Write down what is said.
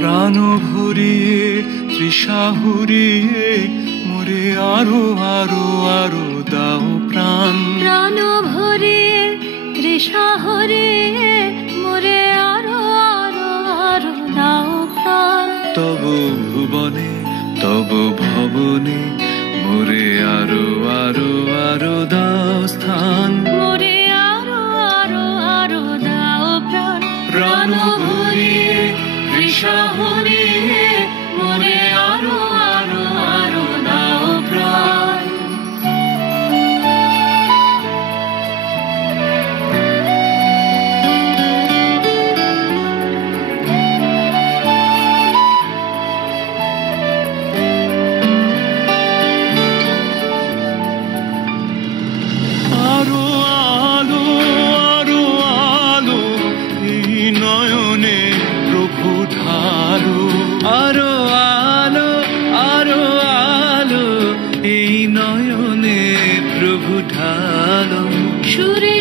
প্রাণ ভরিয়ে তৃষা হুরিয়ে মোরে আরো আরো আরো দাও প্রাণ। প্রাণ ভরিয়ে তৃষা হরিয়ে মোরে আরো আরো আরো দাও প্রাণ। তব ভুবনে তব ভবনে মোরে আরো আরো আরো দাও স্থান। মোরে আরো আরো আরো দাও প্রাণ। প্রাণ ভরিয়ে তৃষা হরিয়ে মোরে আরো আরো আরো দাও প্রাণ। আরো আলো আরো আলো এই নয়নে প্রভু ঢালো। আরো আলো আরো আলো এই নয়নে প্রভু ঢালো। সুরে